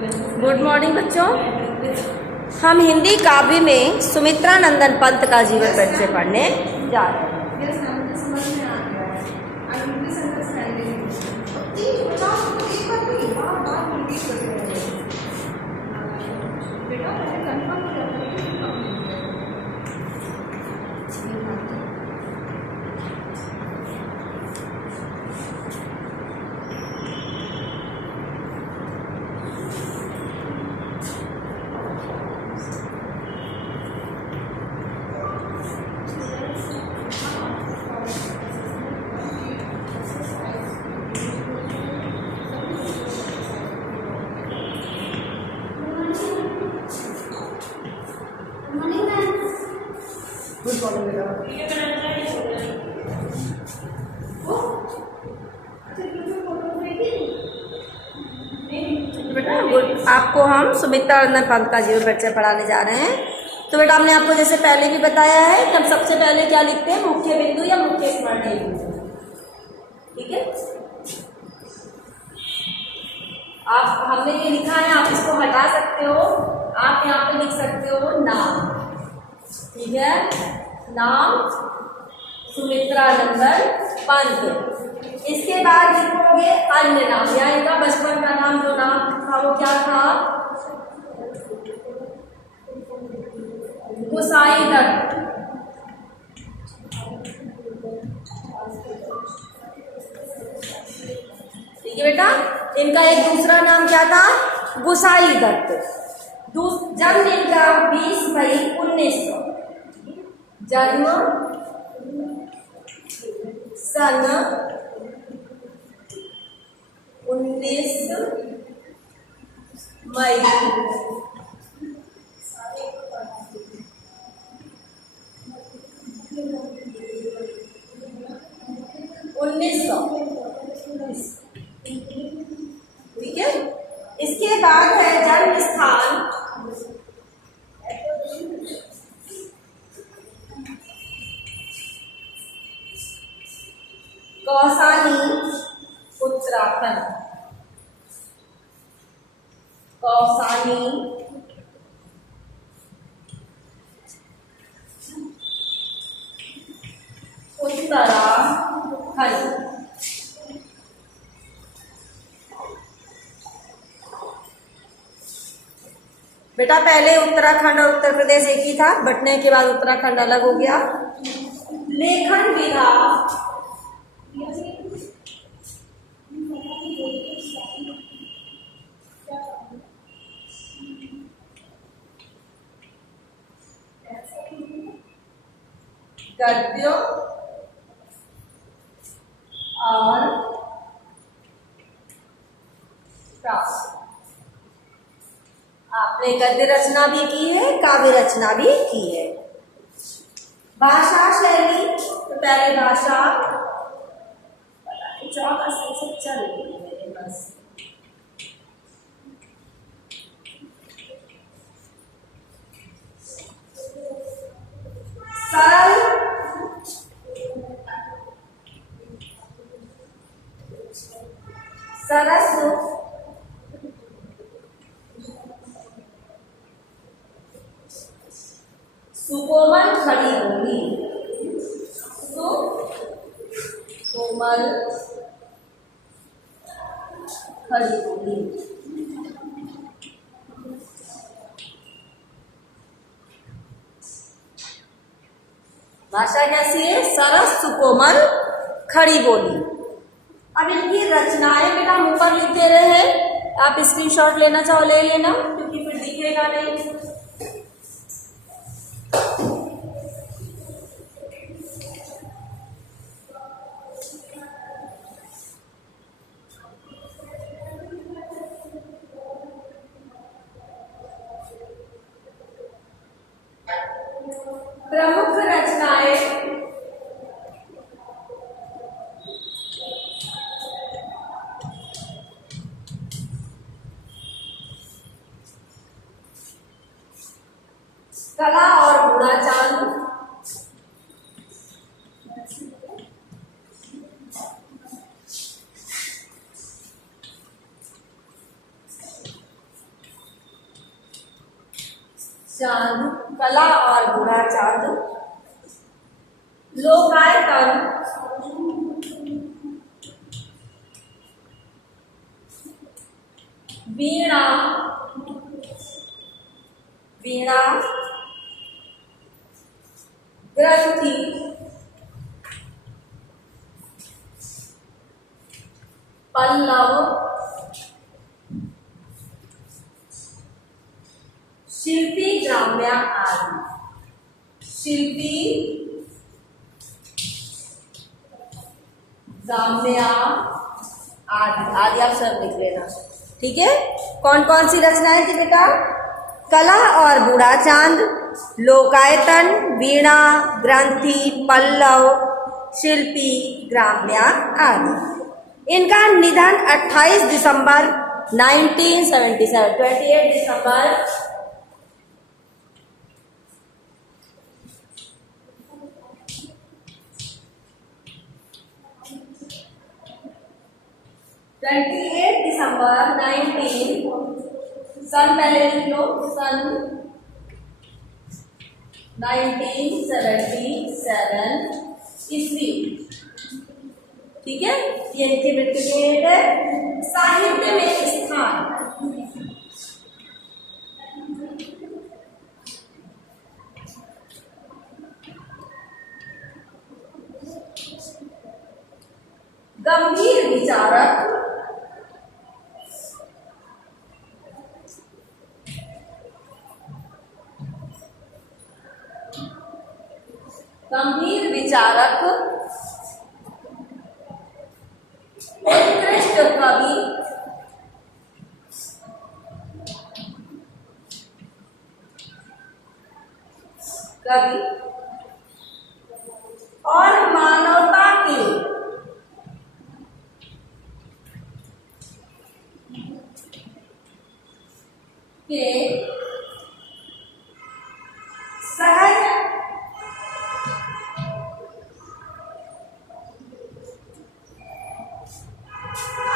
Good morning बच्चों। हम हिंदी काव्य में सुमित्रा नंदन पंत का जीवन परिचय पढ़ने जा रहे हैं। बेटा आपको हम सुमित्रा नंदन पंत का जीवन परिचय पढ़ाने जा रहे हैं। तो बेटा हमने आपको जैसे पहले भी बताया है कि हम सबसे पहले क्या लिखते हैं, मुख्य बिंदु या मुख्य स्मरणीय बिंदु। ठीक है, आप हमने ये लिखा है, आप इसको हटा सकते हो। आप यहाँ पे लिख सकते हो नाम। ठीक है, नाम सुमित्रा नंदन पंत। इसके बाद लिखोगे अन्य नाम, या इनका बचपन का नाम जो नाम था वो क्या था, गुसाई दत्त। ठीक है बेटा, इनका एक दूसरा नाम क्या था, गुसाई दत्त। जन्म इनका 20 मई 1900, जन्म सन 19 मई 1900। ठीक है, इसके बाद है जन्म स्थान कौसानी उत्तराखंड। कौसानी उत्तराखंड। बेटा पहले उत्तराखंड और उत्तर प्रदेश एक ही था, बंटने के बाद उत्तराखंड अलग हो गया। लेखन विधा गद्यों और प्रास। आपने गद्य रचना भी की है, काव्य रचना भी की है। भाषा शैली, तो पहले भाषा चौका से चल रही है बस। सरल, सरस, सुकोमल खड़ी बोली, सुकोमल खड़ी बोली। भाषा कैसी है, सरस, सुकोमल, खड़ी बोली। अब इनकी रचनाएं बेटा हम ऊपर लिख दे रहे हैं, आप स्क्रीनशॉट लेना चाहो ले लेना, क्योंकि फिर दिखेगा नहीं। प्रमुख रचनाएं कला और गुणाचार, चांद, कला और बूढ़ा चांद, लोकायतन, वीणा, वीणा, ग्रंथि, पल्लव, शिल्पी, ग्राम्या आदि। शिल्पी, ग्राम्या आदि, आदि आप सब लिख लेना। ठीक है, कौन कौन सी रचनाएं थी बेटा? कला और बूढ़ा चांद, लोकायतन, वीणा, ग्रंथि, पल्लव, शिल्पी, ग्राम्या आदि। इनका निधन 28 दिसंबर 1977, 28 दिसंबर 19 सन, पहले लिख लो, सन 1977 ईस्वी। ठीक है, ये लिखे बेटे। साहित्य में स्थान, गंभीर विचारक, गंभीर विचारक, उत्कृष्ट कवि, कवि और मानवता के सहज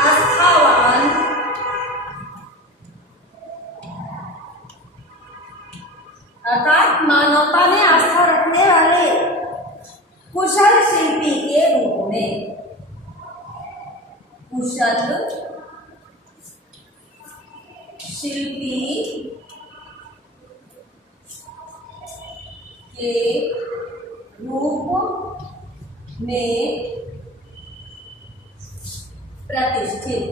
आस्थावान, अर्थात मानवता में आस्था रखने वाले कुशल शिल्पी के रूप में, कुशल शिल्पी के रूप में प्रतिष्ठित।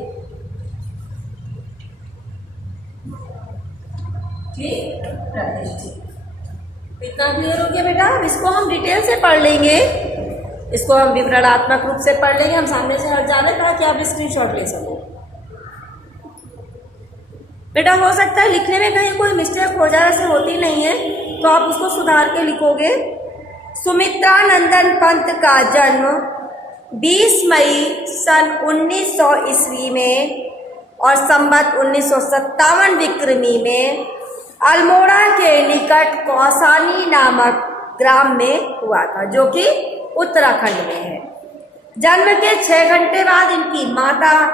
ठीक, प्रतिष्ठित। इतना क्लियर हो गया बेटा? अब इसको हम डिटेल से पढ़ लेंगे, इसको हम विवरणात्मक रूप से पढ़ लेंगे। हम सामने से हट जाने ताकि आप स्क्रीनशॉट ले सको। बेटा हो सकता है लिखने में कहीं कोई मिस्टेक हो जाए, ऐसे होती नहीं है, तो आप उसको सुधार के लिखोगे। सुमित्रानंदन पंत का जन्म 20 मई सन 1900 ईस्वी में और संवत 1957 विक्रमी में अल्मोड़ा के निकट कौसानी नामक ग्राम में हुआ था, जो कि उत्तराखंड में है। जन्म के 6 घंटे बाद इनकी माता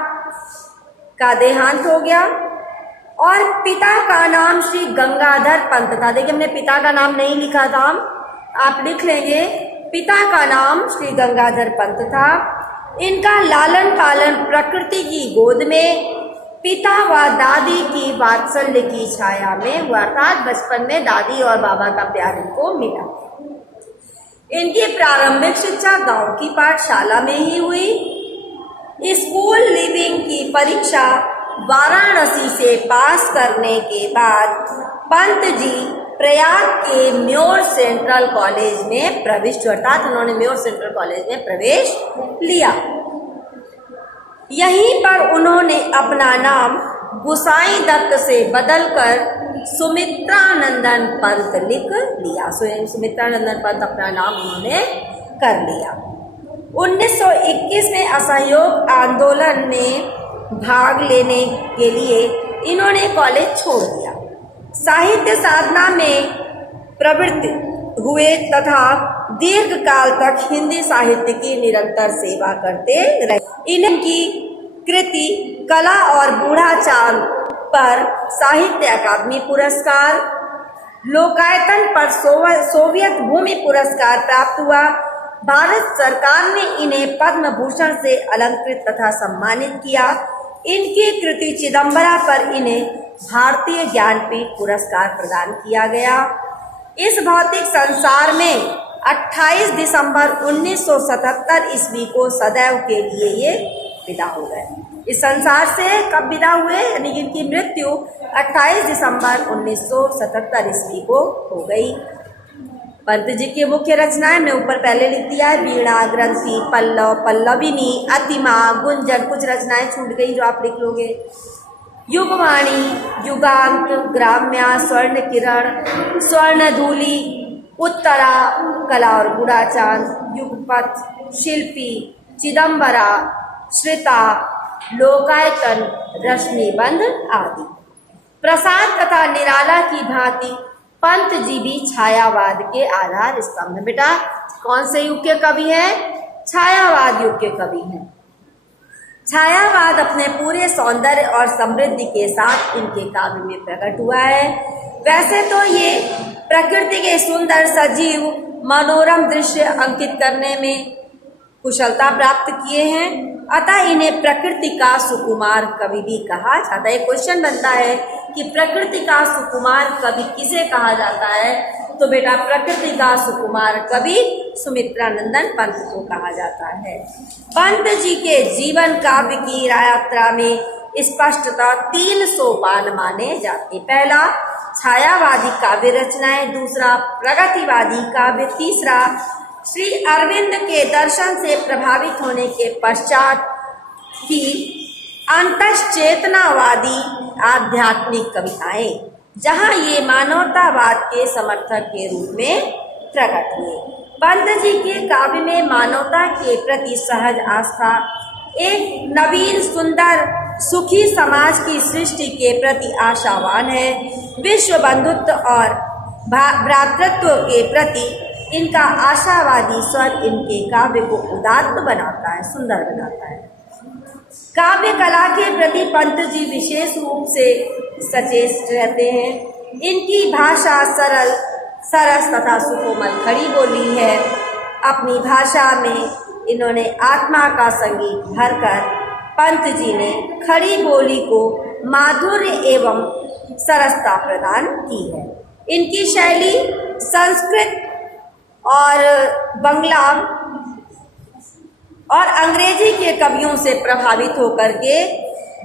का देहांत हो गया और पिता का नाम श्री गंगाधर पंत था। देखिए, हमने पिता का नाम नहीं लिखा था, आप लिख लेंगे। पिता का नाम श्री गंगाधर पंत था। इनका लालन पालन प्रकृति की गोद में पिता व दादी की वात्सल्य की छाया में हुआ, अर्थात बचपन में दादी और बाबा का प्यार इनको मिला। इनकी प्रारंभिक शिक्षा गांव की पाठशाला में ही हुई। स्कूल लिविंग की परीक्षा वाराणसी से पास करने के बाद पंत जी प्रयाग के म्योर सेंट्रल कॉलेज में प्रविष्ट, अर्थात उन्होंने म्योर सेंट्रल कॉलेज में प्रवेश लिया। यहीं पर उन्होंने अपना नाम गुसाई दत्त से बदलकर सुमित्रानंदन पंत लिख लिया। सुमित्रानंदन पंत अपना नाम उन्होंने कर लिया। 1921 में असहयोग आंदोलन में भाग लेने के लिए इन्होंने कॉलेज छोड़ दिया। साहित्य साधना में प्रवृत्त हुए तथा दीर्घ काल तक हिंदी साहित्य की निरंतर सेवा करते रहे। इनकी कृति कला और बूढ़ा चांद पर साहित्य अकादमी पुरस्कार, लोकायतन पर सोवियत भूमि पुरस्कार प्राप्त हुआ। भारत सरकार ने इन्हें पद्म भूषण से अलंकृत तथा सम्मानित किया। इनकी कृति चिदंबरा पर इन्हें भारतीय ज्ञानपीठ पुरस्कार प्रदान किया गया। इस भौतिक संसार में 28 दिसंबर 1977 ईस्वी को सदैव के लिए ये विदा हो गए। इस संसार से कब विदा हुए, यानी इनकी मृत्यु 28 दिसंबर 1977 ईस्वी को हो गई। पंत जी की मुख्य रचनाएं मैं ऊपर पहले लिख दिया है। वीणा, ग्रंथि, पल्लव, पल्लविनी, अतिमा, गुंजन, कुछ रचनाएं छूट गई जो आप लिख लोगे। युगवाणी, युगांत, ग्राम्या, स्वर्ण किरण, स्वर्णधूलि, उत्तरा, कला और गुड़ाचांद, युगपथ, शिल्पी, चिदंबरा, श्रिता, लोकायतन, रश्मिबंध आदि। प्रसाद तथा निराला की भांति पंत जी भी छायावाद के आधार स्तंभ। बेटा कौन से युग के कवि हैं? छायावाद युग के कवि हैं। छायावाद अपने पूरे सौंदर्य और समृद्धि के साथ इनके काव्य में प्रकट हुआ है। वैसे तो ये प्रकृति के सुंदर, सजीव, मनोरम दृश्य अंकित करने में कुशलता प्राप्त किए हैं, अतः इन्हें प्रकृति का सुकुमार कवि भी कहा जाता है। क्वेश्चन बनता है कि प्रकृति का सुकुमार कवि किसे कहा जाता है? तो बेटा प्रकृति का सुकुमार कवि सुमित्रानंदन पंत को कहा जाता है। पंत जी के जीवन काव्य की यात्रा में स्पष्टतः 3 सोपान माने जाते। पहला छायावादी काव्य रचनाएं, दूसरा प्रगतिवादी काव्य, तीसरा श्री अरविंद के दर्शन से प्रभावित होने के पश्चात की अंतश्चेतनावादी आध्यात्मिक कविताएं, जहां ये मानवतावाद के समर्थक के रूप में प्रकट हुए। पंत जी के काव्य में मानवता के प्रति सहज आस्था, एक नवीन, सुंदर, सुखी समाज की सृष्टि के प्रति आशावान है। विश्व बंधुत्व और भ्रातृत्व के प्रति इनका आशावादी स्वर इनके काव्य को उदात्त बनाता है, सुंदर बनाता है। काव्य कला के प्रति पंत जी विशेष रूप से सचेत रहते हैं। इनकी भाषा सरल, सरस तथा सुकोमल खड़ी बोली है। अपनी भाषा में इन्होंने आत्मा का संगीत भरकर पंत जी ने खड़ी बोली को माधुर्य एवं सरसता प्रदान की है। इनकी शैली संस्कृत और बंगला और अंग्रेजी के कवियों से प्रभावित होकर के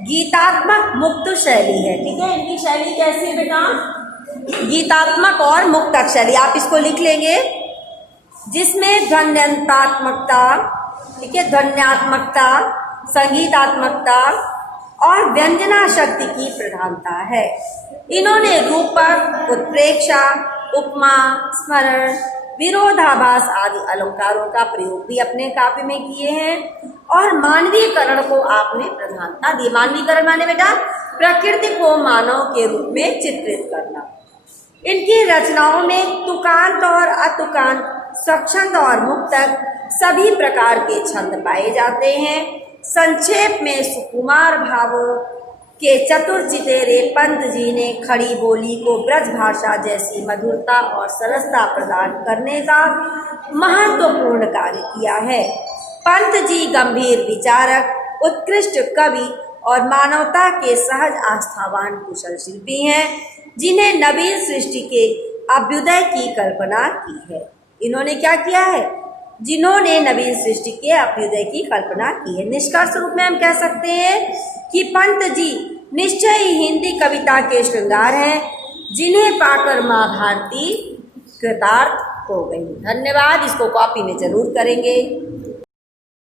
गीतात्मक मुक्त शैली है। ठीक है, इनकी शैली कैसी है बेटा? गीतात्मक और मुक्तक शैली, आप इसको लिख लेंगे, जिसमें ध्वन्यात्मकता, ठीक है, ध्वन्यात्मकता, संगीतात्मकता और व्यंजना शक्ति की प्रधानता है। इन्होंने रूपक, उत्प्रेक्षा, उपमा, स्मरण, विरोधाभास आदि अलंकारों का प्रयोग भी अपने काव्य में किए हैं और मानवीकरण को आपने प्रधानता दी। मानवीकरण माने बेटा प्रकृति को मानव के रूप में चित्रित करना। इनकी रचनाओं में तुकांत और अतुकांत, स्वच्छंद और मुक्तक सभी प्रकार के छंद पाए जाते हैं। संक्षेप में सुकुमार भावों के चतुर चितेरे पंत जी ने खड़ी बोली को ब्रज भाषा जैसी मधुरता और सरसता प्रदान करने का महत्वपूर्ण कार्य किया है। पंत जी गंभीर विचारक, उत्कृष्ट कवि और मानवता के सहज आस्थावान कुशल शिल्पी हैं, जिन्हें नवीन सृष्टि के अभ्युदय की कल्पना की है। इन्होंने क्या किया है? जिन्होंने नवीन सृष्टि के अभ्युदय की कल्पना की है। निष्कर्ष रूप में हम कह सकते हैं कि पंत जी निश्चय ही हिंदी कविता के श्रृंगार हैं, जिन्हें पाकर माँ भारती कृतार्थ हो गई। धन्यवाद। इसको कॉपी में जरूर करेंगे।